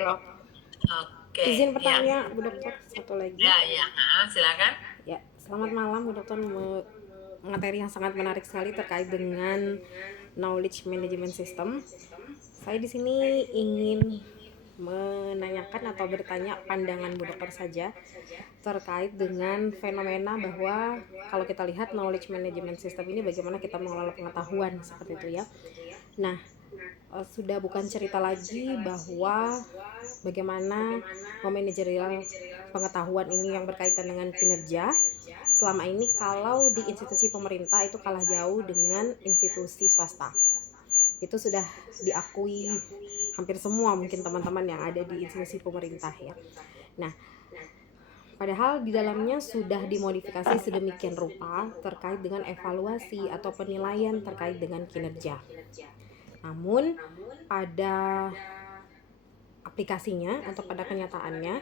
Prof. Oke, Izin ya, bertanya, Bu Dokter, satu lagi. ya, silakan. Ya, selamat malam Bu Dokter. Materi yang sangat menarik sekali terkait dengan knowledge management system. Saya di sini ingin menanyakan atau bertanya pandangan Bu Dokter saja terkait dengan fenomena bahwa kalau kita lihat knowledge management system ini bagaimana kita mengelola pengetahuan seperti itu ya. Nah, sudah bukan cerita lagi bahwa bagaimana memanajerial pengetahuan ini yang berkaitan dengan kinerja. Selama ini kalau di institusi pemerintah itu kalah jauh dengan institusi swasta. Itu sudah diakui hampir semua mungkin teman-teman yang ada di institusi pemerintah ya. Nah, padahal di dalamnya sudah dimodifikasi sedemikian rupa terkait dengan evaluasi atau penilaian terkait dengan kinerja. Namun pada aplikasinya atau pada kenyataannya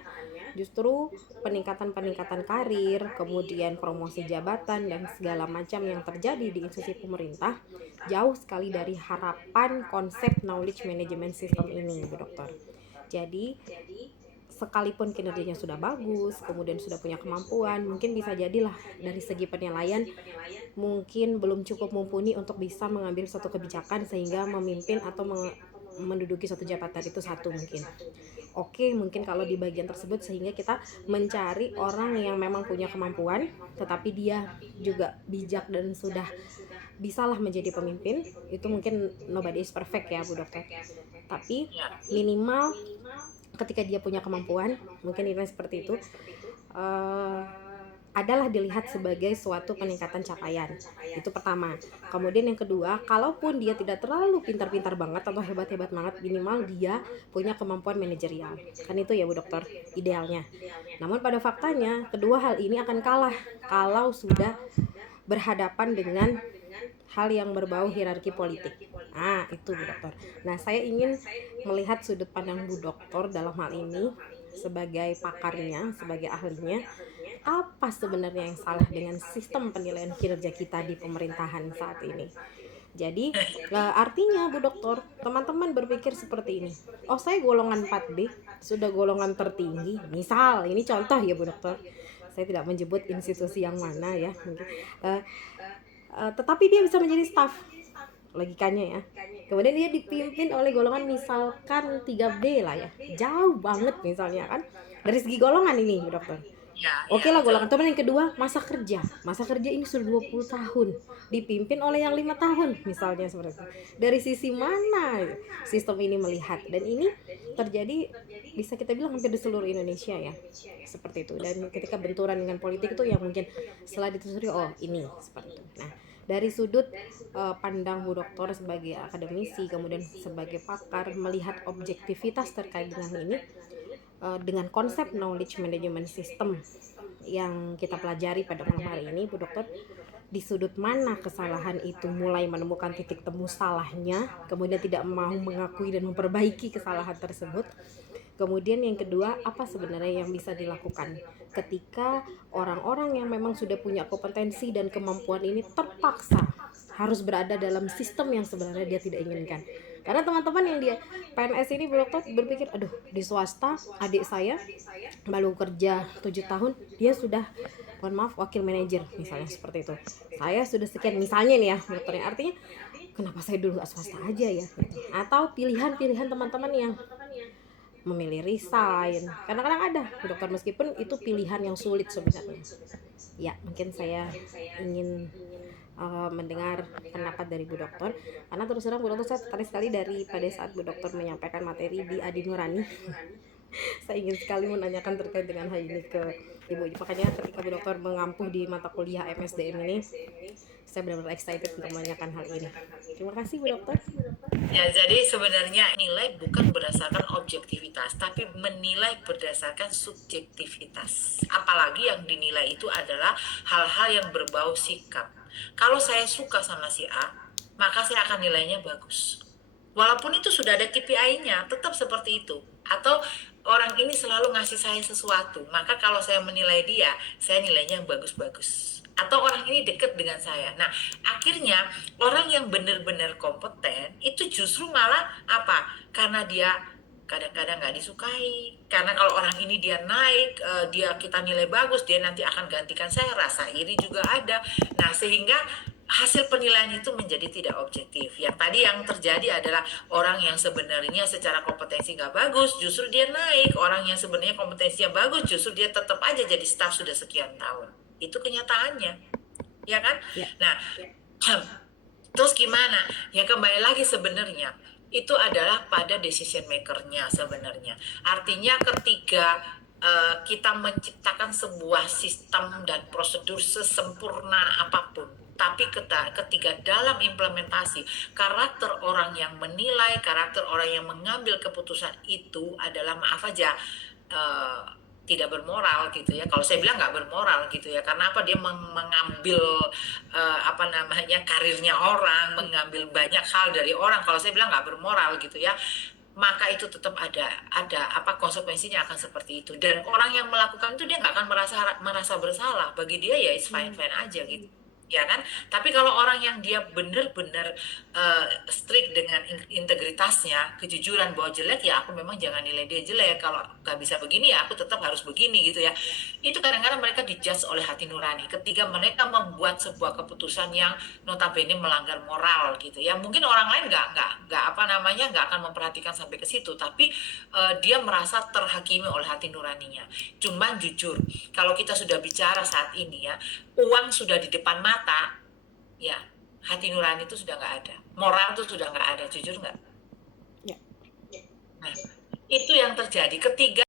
justru peningkatan karir, kemudian promosi jabatan dan segala macam yang terjadi di institusi pemerintah jauh sekali dari harapan konsep knowledge management system ini, Bu Dokter. Jadi sekalipun kinerjanya sudah bagus, kemudian sudah punya kemampuan, mungkin bisa jadilah dari segi penilaian mungkin belum cukup mumpuni untuk bisa mengambil suatu kebijakan sehingga memimpin atau menduduki suatu jabatan itu satu mungkin. Oke, mungkin kalau di bagian tersebut sehingga kita mencari orang yang memang punya kemampuan, tetapi dia juga bijak dan sudah bisalah menjadi pemimpin. Itu mungkin nobody is perfect ya, Bu Dokter. Tapi minimal ketika dia punya kemampuan, mungkin ini seperti itu, adalah dilihat sebagai suatu peningkatan capaian. Itu pertama. Kemudian yang kedua, kalaupun dia tidak terlalu pintar-pintar banget atau hebat-hebat banget, minimal dia punya kemampuan manajerial. Kan itu ya Bu Dokter, idealnya. Namun pada faktanya, kedua hal ini akan kalah kalau sudah berhadapan dengan hal yang berbau hierarki politik. Nah, itu Bu Dokter. Nah, saya ingin melihat sudut pandang Bu Dokter dalam hal ini sebagai pakarnya, sebagai ahlinya, apa sebenarnya yang salah dengan sistem penilaian kinerja kita di pemerintahan saat ini. Jadi artinya Bu Dokter, teman-teman berpikir seperti ini. Oh, saya golongan 4B, sudah golongan tertinggi. Misal, ini contoh ya Bu Dokter. Saya tidak menyebut institusi yang mana ya. Tetapi dia bisa menjadi staf. Logikanya ya. Kemudian dia dipimpin oleh golongan misalkan 3B lah ya. Jauh banget misalnya kan. Dari segi golongan ini Bu Dokter. Ya, Oke lah betul. golongan teman yang kedua masa kerja. Masa kerja ini sudah 20 tahun dipimpin oleh yang 5 tahun misalnya seperti itu. Dari sisi mana sistem ini melihat, dan ini terjadi bisa kita bilang hampir di seluruh Indonesia ya. Seperti itu. Dan ketika benturan dengan politik itu yang mungkin setelah ditelusuri, oh ini seperti itu. Nah, dari sudut pandang Bu Dokter sebagai akademisi kemudian sebagai pakar melihat objektivitas terkait dengan ini, dengan konsep knowledge management system yang kita pelajari pada malam hari ini, Bu Dokter, di sudut mana kesalahan itu mulai menemukan titik temu salahnya, kemudian tidak mau mengakui dan memperbaiki kesalahan tersebut. Kemudian yang kedua, apa sebenarnya yang bisa dilakukan ketika orang-orang yang memang sudah punya kompetensi dan kemampuan ini terpaksa harus berada dalam sistem yang sebenarnya dia tidak inginkan. Karena teman-teman yang dia PNS ini berpikir, aduh di swasta adik saya baru kerja 7 tahun dia sudah, mohon maaf, wakil manajer misalnya seperti itu. Saya sudah sekian misalnya nih ya dokternya, artinya kenapa saya dulu gak swasta aja ya gitu. Atau pilihan-pilihan teman-teman yang memilih resign, kadang-kadang ada Bu Dokter, meskipun itu pilihan yang sulit sebenarnya. Ya mungkin saya ingin mendengar pendapat dari Bu Dokter, karena terus terang Bu Dokter saya tertarik sekali dari pada saat Bu Dokter menyampaikan materi di Adi Nurani. Saya ingin sekali menanyakan terkait dengan hal ini ke Ibu. Makanya ketika Bu Dokter mengampuh di mata kuliah MSDM ini, saya benar-benar excited untuk menanyakan hal ini. Terima kasih Bu Dokter. Ya, jadi sebenarnya nilai bukan berdasarkan objektivitas, tapi menilai berdasarkan subjektivitas. Apalagi yang dinilai itu adalah hal-hal yang berbau sikap. Kalau saya suka sama si A, maka saya akan nilainya bagus. Walaupun itu sudah ada KPI-nya, tetap seperti itu. Atau orang ini selalu ngasih saya sesuatu, maka kalau saya menilai dia, saya nilainya yang bagus-bagus. Atau orang ini dekat dengan saya. Nah, akhirnya orang yang benar-benar kompeten itu justru malah apa? Karena dia kadang-kadang nggak disukai, karena kalau orang ini dia naik, dia kita nilai bagus, dia nanti akan gantikan saya, rasa iri juga ada. Nah, sehingga hasil penilaian itu menjadi tidak objektif. Yang tadi yang terjadi adalah orang yang sebenarnya secara kompetensi nggak bagus, justru dia naik. Orang yang sebenarnya kompetensinya bagus, justru dia tetap aja jadi staf sudah sekian tahun. Itu kenyataannya, ya kan? Ya. Nah, terus gimana? Ya kembali lagi sebenarnya itu adalah pada decision makernya sebenarnya. Artinya ketika kita menciptakan sebuah sistem dan prosedur sesempurna apapun, tapi ketika dalam implementasi karakter orang yang menilai, karakter orang yang mengambil keputusan itu adalah, maaf aja, tidak bermoral gitu ya. Kalau saya bilang nggak bermoral gitu ya, karena apa, dia mengambil apa namanya, karirnya orang, mengambil banyak hal dari orang. Kalau saya bilang nggak bermoral gitu ya, maka itu tetap ada apa, konsekuensinya akan seperti itu. Dan orang yang melakukan itu dia nggak akan merasa bersalah. Bagi dia ya it's fine fine aja gitu, ya kan. Tapi kalau orang yang dia benar-benar strict dengan integritasnya, kejujuran, bahwa jelek ya aku memang jangan nilai dia jelek, kalau nggak bisa begini ya aku tetap harus begini gitu ya, itu kadang-kadang mereka dijudge oleh hati nurani ketika mereka membuat sebuah keputusan yang notabene melanggar moral gitu ya. Mungkin orang lain nggak apa namanya, nggak akan memperhatikan sampai ke situ, tapi dia merasa terhakimi oleh hati nuraninya. Cuman jujur, kalau kita sudah bicara saat ini ya, uang sudah di depan mata, ya hati nurani itu sudah nggak ada, moral itu sudah nggak ada, jujur nggak? Ya. Nah, itu yang terjadi ketika